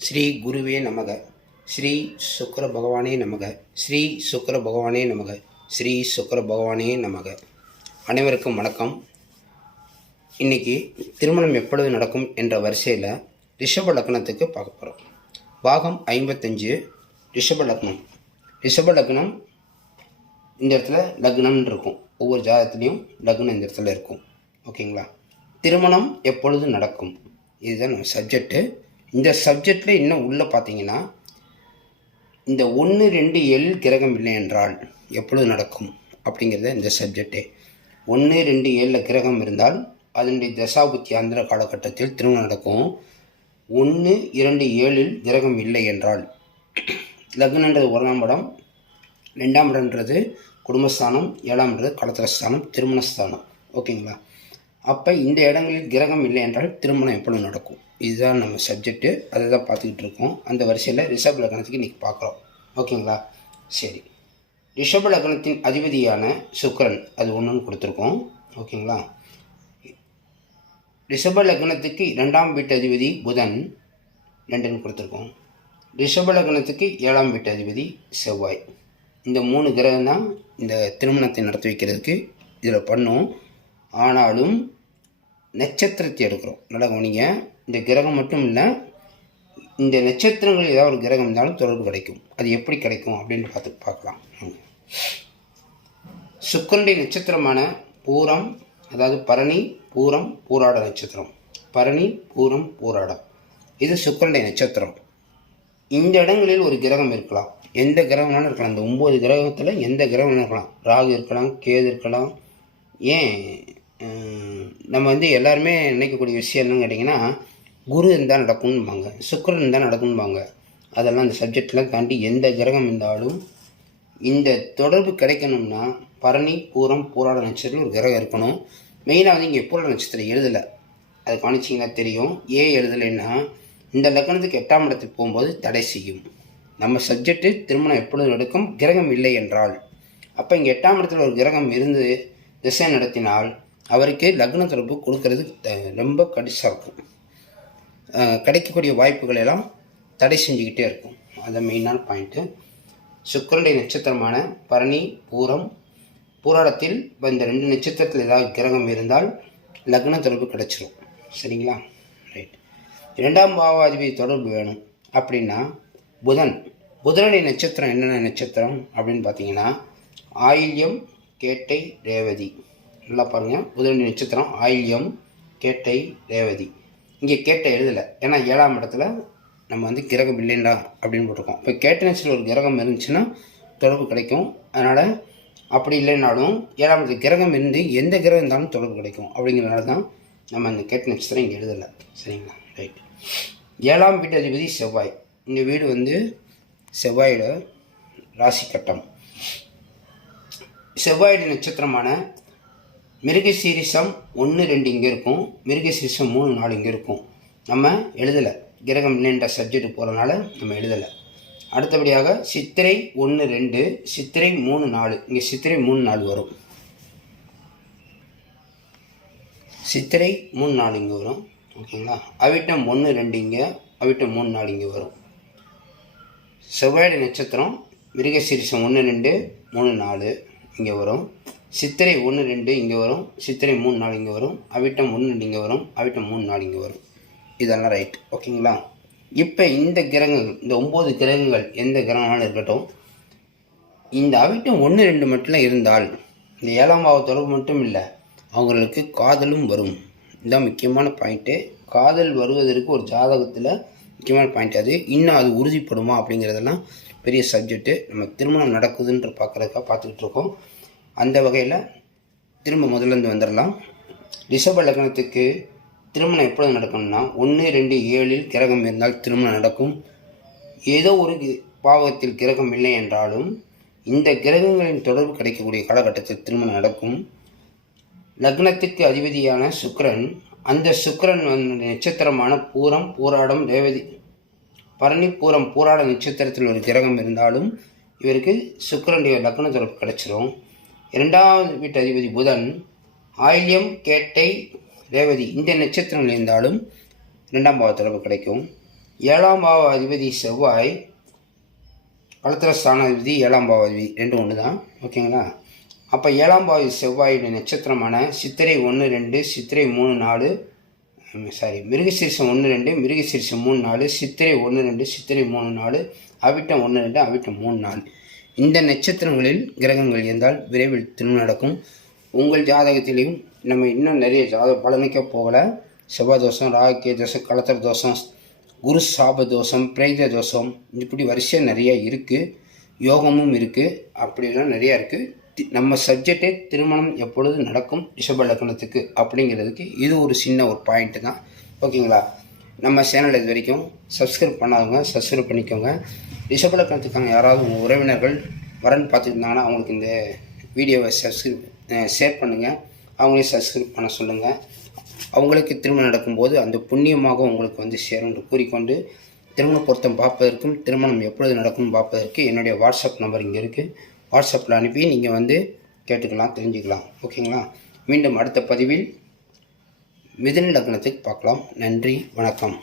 ஸ்ரீ குருவே நமக. ஸ்ரீ சுக்கர பகவானே நமக. ஸ்ரீ சுக்கர பகவானே நமக. ஸ்ரீ சுக்கர பகவானே நமக. அனைவருக்கும் வணக்கம். இன்னைக்கு திருமணம் எப்பொழுது நடக்கும் என்ற வரிசையில் ரிஷப லக்னத்துக்கு பார்க்க போகிறோம் பாகம் ஐம்பத்தஞ்சு ரிஷப லக்னம். ரிஷப லக்னம் இந்த இடத்துல லக்னம்னு இருக்கும். ஒவ்வொரு ஜாதகத்துலேயும் லக்னம் இந்த இடத்துல இருக்கும். ஓகேங்களா? திருமணம் எப்பொழுது நடக்கும்? இதுதான் நம்ம சப்ஜெக்ட்டு இந்த சப்ஜெக்டில் இன்னும் உள்ளே பார்த்தீங்கன்னா இந்த ஒன்று ரெண்டு எல் கிரகம் இல்லை என்றால் எப்பொழுது நடக்கும் அப்படிங்கிறத இந்த சப்ஜெக்டே ஒன்று ரெண்டு ஏழில் கிரகம் இருந்தால் அதனுடைய தசாபுத்தி ஆந்திர காலகட்டத்தில் திருமணம் நடக்கும். ஒன்று இரண்டு ஏழில் கிரகம் இல்லை என்றால் லக்னன்றது ஒன்றாம் இடம் ரெண்டாம் இடம்ன்றது குடும்பஸ்தானம் ஏழாம் இடது திருமணஸ்தானம். ஓகேங்களா? அப்போ இந்த இடங்களில் கிரகம் இல்லை என்றால் திருமணம் எப்பொழுது நடக்கும்? இதுதான் நம்ம சப்ஜெக்ட்டு அதை தான் பார்த்துக்கிட்டு இருக்கோம். அந்த வரிசையில் ரிஷப் லக்னத்துக்கு இன்றைக்கி பார்க்குறோம். ஓகேங்களா? சரி. ரிஷப லக்னத்தின் அதிபதியான சுக்ரன் அது ஒன்றுன்னு கொடுத்துருக்கோம். ஓகேங்களா? ரிஷப லக்னத்துக்கு ரெண்டாம் வீட்டு அதிபதி புதன் ரெண்டுன்னு கொடுத்துருக்கோம். ரிஷப லக்னத்துக்கு ஏழாம் வீட்டு அதிபதி செவ்வாய். இந்த மூணு கிரகம் தான் இந்த திருமணத்தை நடத்தி வைக்கிறதுக்கு இதில் பண்ணோம். ஆனாலும் நட்சத்திரத்தை எடுக்கிறோம். நல்லா கவனிங்க? இந்த கிரகம் மட்டும் இல்லை இந்த நட்சத்திரங்கள் ஏதாவது ஒரு கிரகம் இருந்தாலும் தொடர்பு கிடைக்கும். அது எப்படி கிடைக்கும் அப்படின்னு பார்த்து பார்க்கலாம். வாங்க. நட்சத்திரமான பூரம் அதாவது பரணி பூரம் பூராட நட்சத்திரம். பரணி பூரம் பூராடம். இது சுக்கிரனுடைய நட்சத்திரம். இந்த இடங்களில் ஒரு கிரகம் இருக்கலாம். எந்த கிரகம்னாலும் இருக்கலாம். இந்த ஒம்பது கிரகத்தில் எந்த கிரகம் இருக்கலாம். ராகு இருக்கலாம் கேது இருக்கலாம். ஏன் நம்ம வந்து எல்லாருமே நினைக்கக்கூடிய விஷயம் என்னன்னு கேட்டிங்கன்னா குரு இருந்தால் நடக்கும்பாங்க சுக்கரன் இருந்தால் நடக்கும்பாங்க. அதெல்லாம் அந்த சப்ஜெக்ட்லாம் தாண்டி எந்த கிரகம் இருந்தாலும் இந்த தொடர்பு கிடைக்கணும்னா பரணி பூரம் பூராட நட்சத்திரம் ஒரு கிரகம் இருக்கணும். மெயினாக வந்து இங்கே பூராட நட்சத்திரம் எழுதலை. அது காணிச்சிங்கன்னா தெரியும். ஏன் எழுதலைன்னா இந்த லக்னத்துக்கு எட்டாம் இடத்துக்கு போகும்போது தடை செய்யும். நம்ம சப்ஜெக்ட்டு திருமணம் எப்பொழுது நடக்கும்? கிரகம் இல்லை என்றால். அப்போ இங்கே எட்டாம் இடத்துல ஒரு கிரகம் இருந்து திசை நடத்தினால் அவருக்கு லக்ன தொடர்பு கொடுக்கறது த- ரொம்ப கடிசாக இருக்கும். கிடைக்கக்கூடிய வாய்ப்புகள் எல்லாம் தடை செஞ்சுக்கிட்டே இருக்கும். அது மெயினான பாயிண்ட்டு சுக்கரனுடைய நட்சத்திரமான பரணி பூரம் பூராடத்தில் இப்போ இந்த ரெண்டு நட்சத்திரத்தில் ஏதாவது கிரகம் இருந்தால் லக்ன தொடர்பு கிடச்சிரும். சரிங்களா? ரைட் இரண்டாம் பாவாதிபதி தொடர்பு வேணும். அப்படின்னா புதன். புதனுடைய நட்சத்திரம் என்னென்ன நட்சத்திரம் அப்படின்னு பார்த்தீங்கன்னா ஆயில்யம் கேட்டை ரேவதி. நல்லா பாருங்கள் புதனுடைய நட்சத்திரம் ஆயில்யம் கேட்டை ரேவதி. இங்கே கேட்ட எழுதலை. ஏன்னா ஏழாம் இடத்துல நம்ம வந்து கிரகம் இல்லைண்டா அப்படின்னு போட்டிருக்கோம். இப்போ கேட்ட ஒரு கிரகம் இருந்துச்சுன்னா தொடர்பு கிடைக்கும். அதனால் அப்படி இல்லைனாலும் ஏழாம் இடத்துல கிரகம் இருந்து எந்த கிரகம் இருந்தாலும் தொடர்பு கிடைக்கும். அப்படிங்கிறனால தான் நம்ம அந்த கேட்ட நட்சத்திரம் இங்கே எழுதலை. சரிங்களா? ரைட் ஏழாம் வீட்டு அதிபதி செவ்வாய். இந்த வீடு வந்து செவ்வாயோட ராசி கட்டம். செவ்வாயுடைய நட்சத்திரமான மிருகசீரிசம் ஒன்று ரெண்டு இங்கே இருக்கும். மிருகசீரிசம் மூணு நாலு இங்கே இருக்கும். நம்ம எழுதலை. கிரகம் நின்ற சப்ஜெக்ட் போகிறனால நம்ம எழுதலை. அடுத்தபடியாக சித்திரை ஒன்று ரெண்டு சித்திரை மூணு நாலு. இங்கே சித்திரை மூணு நாலு வரும். சித்திரை மூணு நாலு இங்கே வரும். ஓகேங்களா? அவிட்டம் ஒன்று ரெண்டு இங்கே அவிட்டம் மூணு நாலு இங்கே வரும். செவ்வாய் நட்சத்திரம் மிருகசீரிசம் ஒன்று ரெண்டு மூணு நாலு இங்கே வரும். சித்திரை ஒன்று ரெண்டு இங்கே வரும். சித்திரை மூணு நாள் இங்கே வரும். அவிட்டம் ஒன்று ரெண்டு இங்கே வரும். அவிட்டம் மூணு நாள் இங்கே வரும். இதெல்லாம் ரைட் ஓகேங்களா இப்போ இந்த கிரகங்கள் இந்த ஒம்பது கிரகங்கள் எந்த கிரகம்னாலும் இருக்கட்டும் இந்த அவிட்டம் ஒன்று ரெண்டு மட்டும் இருந்தால் இந்த ஏழாம் பாவ தொடர்பு மட்டும் இல்லை அவங்களுக்கு காதலும் வரும். இதுதான் முக்கியமான பாயிண்ட்டு காதல் வருவதற்கு ஒரு ஜாதகத்தில் முக்கியமான பாயிண்ட் அது இன்னும் அது உறுதிப்படுமா அப்படிங்கிறதெல்லாம் பெரிய சப்ஜெக்ட்டு நம்ம திருமணம் நடக்குதுன்ற பார்க்குறதுக்காக பார்த்துக்கிட்டு இருக்கோம். அந்த வகையில் திரும்ப முதல்ல வந்துடலாம் ரிஷப லக்னத்துக்கு திருமணம் எப்பொழுது நடக்கணும்னா ஒன்று ரெண்டு ஏழில் கிரகம் இருந்தால் திருமணம் நடக்கும். ஏதோ ஒரு கி- பாவத்தில் கிரகம் இல்லை என்றாலும் இந்த கிரகங்களின் தொடர்பு கிடைக்கக்கூடிய காலகட்டத்தில் திருமணம் நடக்கும். லக்னத்துக்கு அதிபதியான சுக்கரன் அந்த சுக்கரன் நட்சத்திரமான பூரம் பூராடம் ரேவதி பரணி பூரம் பூராட நட்சத்திரத்தில் ஒரு கிரகம் இருந்தாலும் இவருக்கு சுக்கரனுடைய லக்ன தொடர்பு கிடைச்சிரும். இரண்டாவது வீட்டு அதிபதி புதன் ஆயில்யம் கேட்டை ரேவதி இந்த நட்சத்திரங்கள் இருந்தாலும் இரண்டாம் பாவ தொடர்பு கிடைக்கும். ஏழாம் பாவ அதிபதி செவ்வாய் களத்திர ஸ்தானாதிபதி ஏழாம் பாவாதிபதி ரெண்டும் ஒன்று தான் ஓகேங்களா? அப்போ ஏழாம் பாவ செவ்வாயுடைய நட்சத்திரமான சித்திரை ஒன்று ரெண்டு சித்திரை மூணு நாலு சாரி மிருகசீரிசம் ஒன்று ரெண்டு மிருகசீரிசம் மூணு நாலு சித்திரை ஒன்று ரெண்டு சித்திரை மூணு நாலு அவிட்டம் ஒன்று ரெண்டு அவிட்டம் மூணு நாலு. இந்த நட்சத்திரங்களில் கிரகங்கள் இருந்தால் விரைவில் திருமணம் நடக்கும். உங்கள் ஜாதகத்திலையும் நம்ம இன்னும் நிறைய ஜாத பலனுக்க போகல. செவ்வாய் தோஷம் ராகிய தோஷம் கலத்தர் தோஷம் குரு சாப தோஷம் பிரேத தோஷம் இப்படி வரிசையாக நிறையா இருக்குது யோகமும் இருக்குது அப்படிலாம் நிறையா இருக்குது நம்ம சப்ஜெக்டே திருமணம் எப்பொழுது நடக்கும்? ரிஷப லக்னத்துக்கு அப்படிங்கிறதுக்கு இது ஒரு சின்ன ஒரு பாயிண்ட்டு தான். ஓகேங்களா? நம்ம சேனல் இது வரைக்கும் சப்ஸ்கிரைப் பண்ணாதவங்க சப்ஸ்கிரைப் பண்ணிக்கோங்க. ரிஷபலக்கணத்துக்கான யாராவது உங்கள் உறவினர்கள் வரன் பார்த்துருந்தாங்கன்னா அவங்களுக்கு இந்த வீடியோவை சப்ஸ்கிரைப் ஷேர் பண்ணுங்கள் அவங்களையும் சப்ஸ்கிரைப் பண்ண சொல்லுங்கள் அவங்களுக்கு திருமணம் நடக்கும்போது அந்த புண்ணியமாக உங்களுக்கு வந்து சேரும் என்று கூறிக்கொண்டு திருமண பொருத்தம் பார்ப்பதற்கும் திருமணம் எப்பொழுது நடக்கும் பார்ப்பதற்கு என்னுடைய வாட்ஸ்அப் நம்பர் இங்கே இருக்குது வாட்ஸ்அப்பில் அனுப்பி நீங்கள் வந்து கேட்டுக்கலாம் தெரிஞ்சுக்கலாம். ஓகேங்களா? மீண்டும் அடுத்த பதிவில் மிதுன லக்னத்துக்கு பார்க்கலாம். நன்றி வணக்கம்.